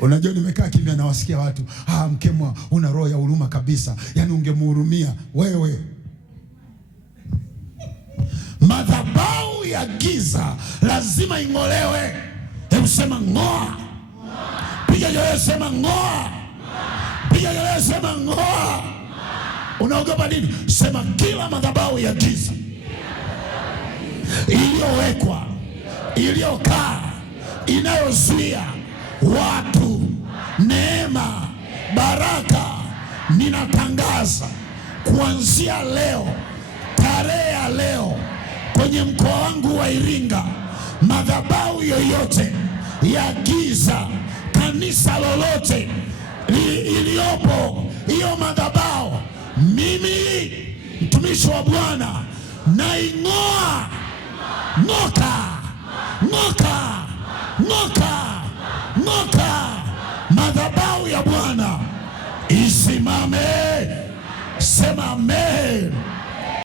Unajua nimekaa kimya na wasikia watu, Mkemwa una roho ya huruma kabisa. Yaani ungemhurumia wewe. Madhabahu ya giza lazima ing'olewe. Hebu sema ng'oa. Piga kelele sema ng'oa. Piga kelele sema ng'oa. Unaogopa nini? Sema kila madhabahu ya giza iliyowekwa, iliyokaa, inayozuia watu neema, baraka, ninatangaza kuanzia leo, tarehe ya leo, kwenye mkoa wangu wa Iringa, madhabahu yoyote ya giza, kanisa lolote iliyopo hiyo madhabahu, mimi mtumishi wa Bwana naing'oa. Ng'oka, ng'oka, ng'oka, ng'oka. Madhabahu ya Bwana isimame.